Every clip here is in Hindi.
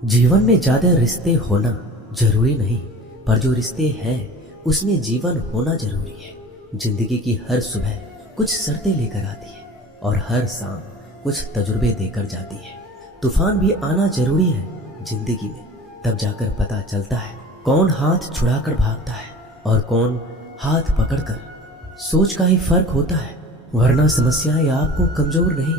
जीवन में ज्यादा रिश्ते होना जरूरी नहीं, पर जो रिश्ते हैं उसमें जीवन होना जरूरी है। जिंदगी की हर सुबह कुछ शर्तें लेकर आती है और हर शाम कुछ तजुर्बे देकर जाती है। तूफान भी आना जरूरी है जिंदगी में, तब जाकर पता चलता है कौन हाथ छुड़ाकर भागता है और कौन हाथ पकड़कर। सोच का ही फर्क होता है, वरना समस्याएं आपको कमजोर नहीं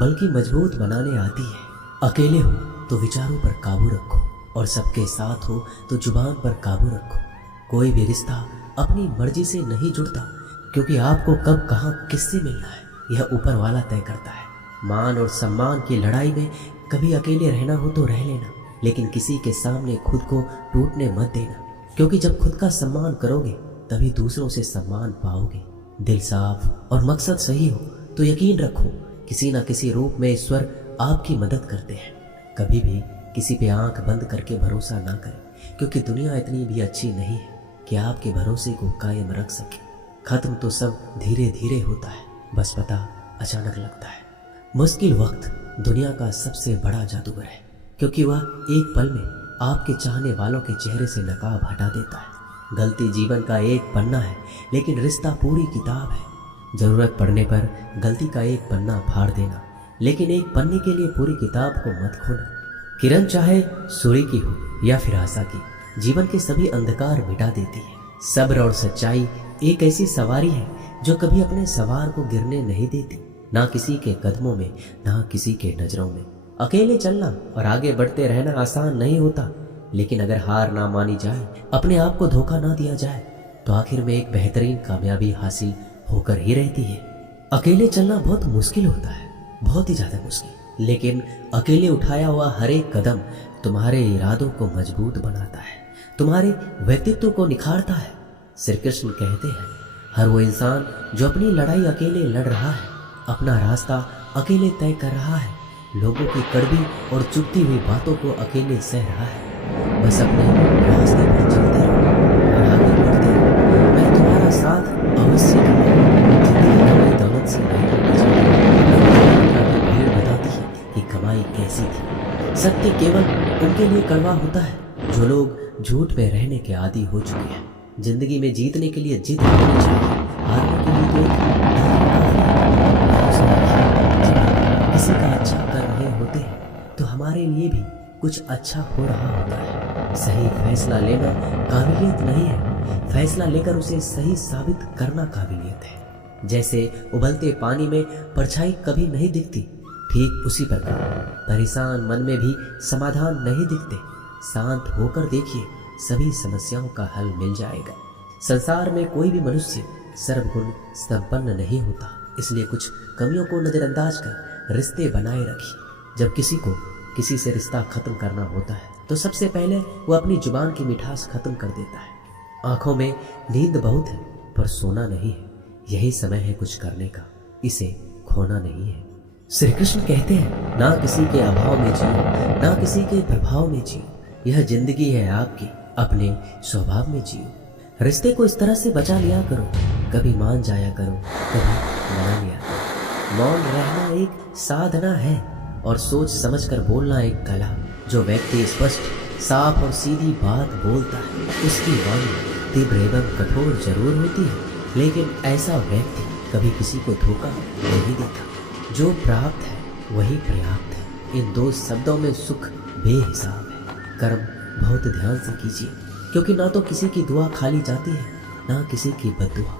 बल्कि मजबूत बनाने आती है। अकेले हो तो विचारों पर काबू रखो और सबके साथ हो तो जुबान पर काबू रखो। कोई भी रिश्ता अपनी मर्जी से नहीं जुड़ता, क्योंकि आपको कब कहाँ किससे मिलना है यह ऊपर वाला तय करता है। मान और सम्मान की लड़ाई में कभी अकेले रहना हो तो रह लेना, लेकिन किसी के सामने खुद को टूटने मत देना, क्योंकि जब खुद का सम्मान करोगे तभी दूसरों से सम्मान पाओगे। दिल साफ और मकसद सही हो तो यकीन रखो किसी न किसी रूप में ईश्वर आपकी मदद करते हैं। कभी भी किसी पे आंख बंद करके भरोसा ना करें, क्योंकि दुनिया इतनी भी अच्छी नहीं है कि आपके भरोसे को कायम रख सके। खत्म तो सब धीरे धीरे होता है, बस पता अचानक लगता है। मुश्किल वक्त दुनिया का सबसे बड़ा जादूगर है, क्योंकि वह एक पल में आपके चाहने वालों के चेहरे से नकाब हटा देता है। गलती जीवन का एक पन्ना है, लेकिन रिश्ता पूरी किताब है। जरूरत पड़ने पर गलती का एक पन्ना फाड़ देना, लेकिन एक पन्ने के लिए पूरी किताब को मत खोना। किरण चाहे सूर्य की हो या फिर आशा की, जीवन के सभी अंधकार मिटा देती है। सब्र और सच्चाई एक ऐसी सवारी है जो कभी अपने सवार को गिरने नहीं देती, ना किसी के कदमों में ना किसी के नजरों में। अकेले चलना और आगे बढ़ते रहना आसान नहीं होता, लेकिन अगर हार ना मानी जाए, अपने आप को धोखा ना दिया जाए, तो आखिर में एक बेहतरीन कामयाबी हासिल होकर ही रहती है। अकेले चलना बहुत मुश्किल होता है, बहुत ही ज्यादा मुश्किल, लेकिन अकेले उठाया हुआ हर एक कदम तुम्हारे इरादों को मजबूत बनाता है, तुम्हारे व्यक्तित्व को निखारता है। श्री कृष्ण कहते हैं, हर वो इंसान जो अपनी लड़ाई अकेले लड़ रहा है, अपना रास्ता अकेले तय कर रहा है, लोगों की कड़वी और चुभती हुई बातों को अकेले सह रहा है। बस अपने रास्ते पर चलते रहो और आगे बढ़ते रहो। मैं तुम्हारा साथ अवश्य दूंगा। जिंदगी कमाई दौलत से नहीं होनी चाहिए। भीड़ बताती है कि कमाई कैसी थी। सत्य केवल उनके लिए कड़वा होता है जो लोग झूठ में रहने के आदी हो चुके हैं। जिंदगी में जीतने के लिए जिद होनी चाहिए, हारने के लिए तो एक किसी का अच्छा कर रहे होते हैं तो हमारे लिए भी कुछ अच्छा हो रहा होता है। सही फैसला लेना काबिलियत नहीं है, फैसला लेकर उसे सही साबित करना काबिलियत है। जैसे उबलते पानी में परछाई कभी नहीं दिखती, ठीक उसी प्रकार परेशान मन में भी समाधान नहीं दिखते। शांत होकर देखिए, सभी समस्याओं का हल मिल जाएगा। संसार में कोई भी मनुष्य सर्वगुण संपन्न नहीं होता, इसलिए कुछ कमियों को नजरअंदाज कर रिश्ते बनाए रखिए। जब किसी को किसी से रिश्ता खत्म करना होता है तो सबसे पहले वो अपनी जुबान की मिठास खत्म कर देता है। आंखों में नींद बहुत है पर सोना नहीं है, यही समय है कुछ करने का, इसे खोना नहीं है। श्री कृष्ण कहते हैं, ना किसी के अभाव में जियो, ना किसी के प्रभाव में जियो। यह जिंदगी है आपकी, अपने स्वभाव में जियो। रिश्ते को इस तरह से बचा लिया करो, कभी मान जाया करो, कभी मना लिया करो। मौन रहना एक साधना है और सोच समझकर बोलना एक कला। जो व्यक्ति स्पष्ट, साफ और सीधी बात बोलता है, उसकी वाणी तीव्र एवं कठोर जरूर होती है, लेकिन ऐसा व्यक्ति कभी किसी को धोखा नहीं देता। जो प्राप्त है वही पर्याप्त है। इन दो शब्दों में सुख बेहिसाब है। कर्म बहुत ध्यान से कीजिए, क्योंकि ना तो किसी की दुआ खाली जाती है, ना किसी की बद्दुआ।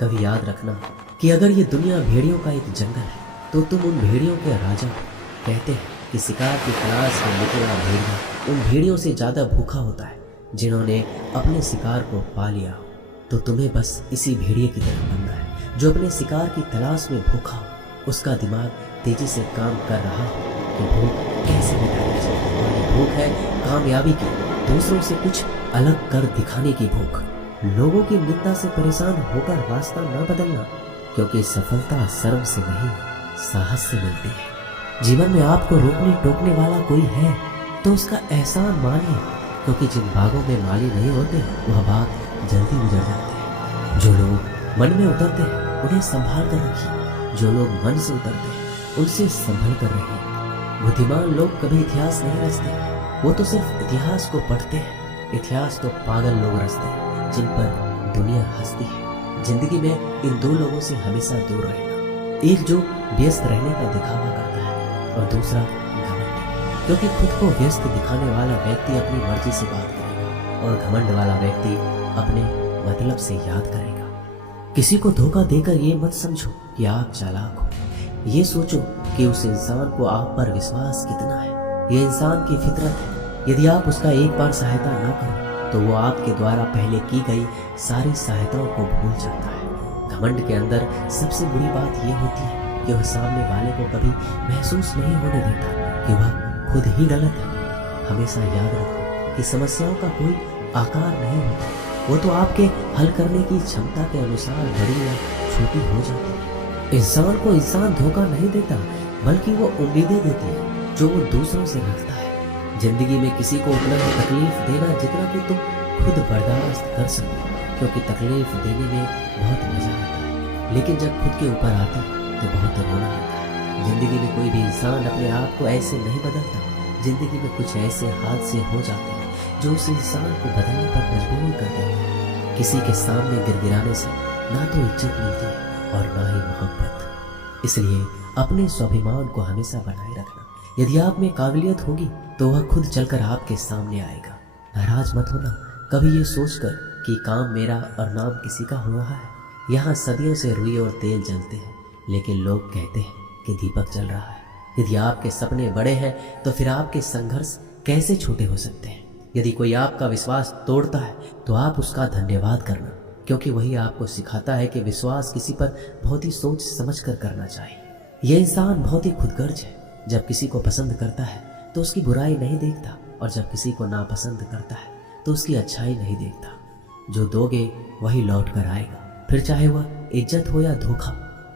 कभी याद रखना कि अगर ये दुनिया भेड़ियों का एक जंगल है तो तुम उन भेड़ियों के राजा हो। कहते हैं कि शिकार की तलाश में निकला भेड़िया उन भेड़ियों से ज्यादा भूखा होता है जिन्होंने अपने शिकार को पा लिया हो। तो तुम्हें बस इसी भेड़िए की तरह बनना है जो अपने शिकार की तलाश में भूखा हो। उसका दिमाग तेजी से काम कर रहा हो कि भूख कैसे मिटाई जाए, और ये भूख है कामयाबी की, दूसरों से कुछ अलग कर दिखाने की भूख। लोगों की निंदा से परेशान होकर रास्ता न बदलना, क्योंकि सफलता शर्म से नहीं साहस से मिलती है। जीवन में आपको रोकने टोकने वाला कोई है तो उसका एहसान मानिए, क्योंकि जिन बागों में माली नहीं होते वह बाग जल्दी गुजर जाते हैं। जो लोग मन में उतरते हैं उन्हें संभाल कर रखिए, जो लोग मन से उतरते हैं उनसे संभल कर रहिए। बुद्धिमान लोग कभी इतिहास नहीं रचते, वो तो सिर्फ इतिहास को पढ़ते हैं। इतिहास तो पागल लोग रचते हैं जिन पर दुनिया हंसती है। जिंदगी में इन दो लोगों से हमेशा दूर रहना, एक जो व्यस्त रहने का दिखावा करता है और दूसरा घमंड, क्योंकि खुद को व्यस्त दिखाने वाला व्यक्ति अपनी मर्जी से बात करेगा और घमंड वाला व्यक्ति अपने मतलब से याद करेगा। किसी को धोखा देकर ये मत समझो कि आप चालाक हो। ये सोचो कि उस इंसान को आप पर विश्वास कितना है। ये इंसान की फितरत है। यदि आप उसका एक बार सहायता ना करो तो वो आपके द्वारा पहले की गई सारी सहायताओं को भूल जाता है। घमंड के अंदर सबसे बुरी बात ये होती है कि वह सामने वाले को कभी महसूस नहीं होने देता कि वह खुद ही गलत है। हमेशा याद रखो कि समस्याओं का कोई आकार नहीं होता, वो तो आपके हल करने की क्षमता के अनुसार बड़ी या छोटी हो जाती है। इंसान को इंसान धोखा नहीं देता, बल्कि वो उम्मीदें देती है जो वो दूसरों से रखता है। जिंदगी में किसी को उतना ही तकलीफ देना जितना कि तुम खुद बर्दाश्त कर सको, क्योंकि तकलीफ देने में बहुत मजा आता है, लेकिन जब खुद के ऊपर आती है तो बहुत रोना आता है। जिंदगी में कोई भी इंसान अपने आप को ऐसे नहीं बदलता। जिंदगी में कुछ ऐसे हादसे हो जाते हैं जो उस इंसान को बदलने पर मजबूर कर देते हैं। किसी के सामने गिड़गिड़ाने से ना तो इज्जत मिलती है और ना ही मोहब्बत। इसलिए अपने स्वाभिमान को हमेशा बनाए रखना। यदि आप में काबिलियत होगी तो वह खुद चलकर आपके सामने आएगा। नाराज मत होना कभी ये सोचकर कि काम मेरा और नाम किसी का हो रहा है। यहाँ सदियों से रुई और तेल जलते हैं, लेकिन लोग कहते हैं कि दीपक जल रहा है। यदि आपके सपने बड़े हैं तो फिर आपके संघर्ष कैसे छोटे हो सकते हैं। यदि कोई आपका विश्वास तोड़ता है तो आप उसका धन्यवाद करना, क्योंकि वही आपको सिखाता है कि विश्वास किसी पर बहुत ही सोच समझ कर करना चाहिए। यह इंसान बहुत ही खुदगर्ज है। जब किसी को पसंद करता है तो उसकी बुराई नहीं देखता, और जब किसी को नापसंद करता है तो उसकी अच्छाई नहीं देखता। जो दोगे वही लौट कर आएगा, फिर चाहे वह इज्जत हो या धोखा।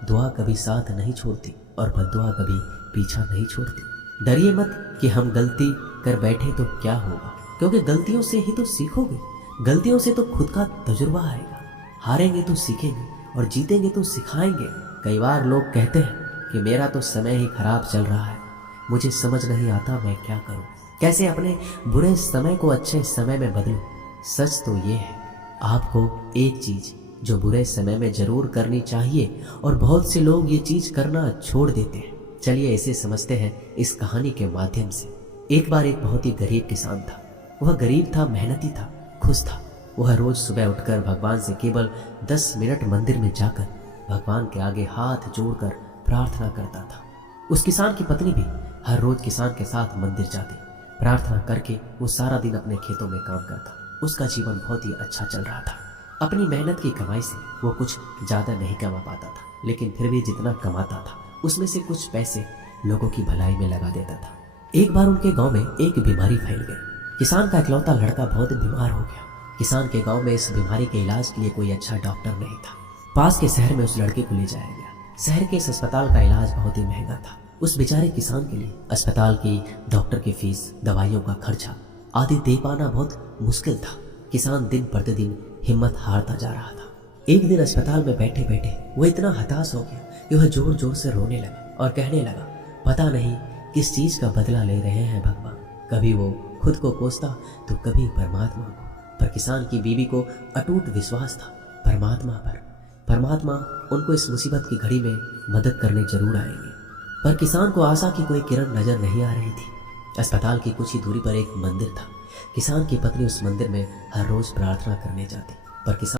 दुआ कभी साथ नहीं छोड़ती और बद्दुआ कभी पीछा नहीं छोड़ती। डरिए मत कि हम गलती कर बैठे तो क्या होगा, क्योंकि गलतियों से ही तो सीखोगे। गलतियों से तो खुद का तजुर्बा आएगा। हारेंगे तो सीखेंगे और जीतेंगे तो सिखाएंगे। कई बार लोग कहते हैं कि मेरा तो समय ही खराब चल रहा है, मुझे समझ नहीं आता मैं क्या करूं, कैसे अपने बुरे समय को अच्छे समय में बदलूं। सच तो ये है, आपको एक चीज जो बुरे समय में जरूर करनी चाहिए और बहुत से लोग ये चीज करना छोड़ देते हैं। चलिए इसे समझते हैं इस कहानी के माध्यम से। एक बार एक बहुत ही गरीब किसान था। वह गरीब था, मेहनती था, खुश था। वह रोज सुबह उठकर भगवान से केवल 10 मिनट मंदिर में जाकर भगवान के आगे हाथ जोड़कर प्रार्थना करता था। उस किसान की पत्नी भी हर रोज किसान के साथ मंदिर जाती। प्रार्थना करके वो सारा दिन अपने खेतों में काम करता। उसका जीवन बहुत ही अच्छा चल रहा था। अपनी मेहनत की कमाई से वो कुछ ज्यादा नहीं कमा पाता था, लेकिन फिर भी जितना कमाता था उसमें से कुछ पैसे लोगों की भलाई में लगा देता था। एक बार उनके गांव में एक बीमारी फैल गई। किसान का इकलौता लड़का बहुत बीमार हो गया। किसान के गांव में इस बीमारी के इलाज के लिए कोई अच्छा डॉक्टर नहीं था। पास के शहर में उस लड़के को ले जाया गया। शहर के इस अस्पताल का इलाज बहुत ही महंगा था। उस बेचारे किसान के लिए अस्पताल की, डॉक्टर की फीस, दवाइयों का खर्चा आदि दे पाना बहुत मुश्किल था। किसान दिन प्रतिदिन हिम्मत हारता जा रहा था। एक दिन अस्पताल में बैठे बैठे वो इतना हताश हो गया कि वह जोर जोर से रोने लगा और कहने लगा, पता नहीं किस चीज का बदला ले रहे हैं भगवान। कभी वो खुद को कोसता तो कभी परमात्मा को। पर किसान की बीवी को अटूट विश्वास था परमात्मा पर। परमात्मा उनको इस मुसीबत की घड़ी में मदद करने जरूर आएंगे। पर किसान को आशा की कोई किरण नजर नहीं आ रही थी। अस्पताल की कुछ ही दूरी पर एक मंदिर था। किसान की पत्नी उस मंदिर में हर रोज प्रार्थना करने जाती, पर किसान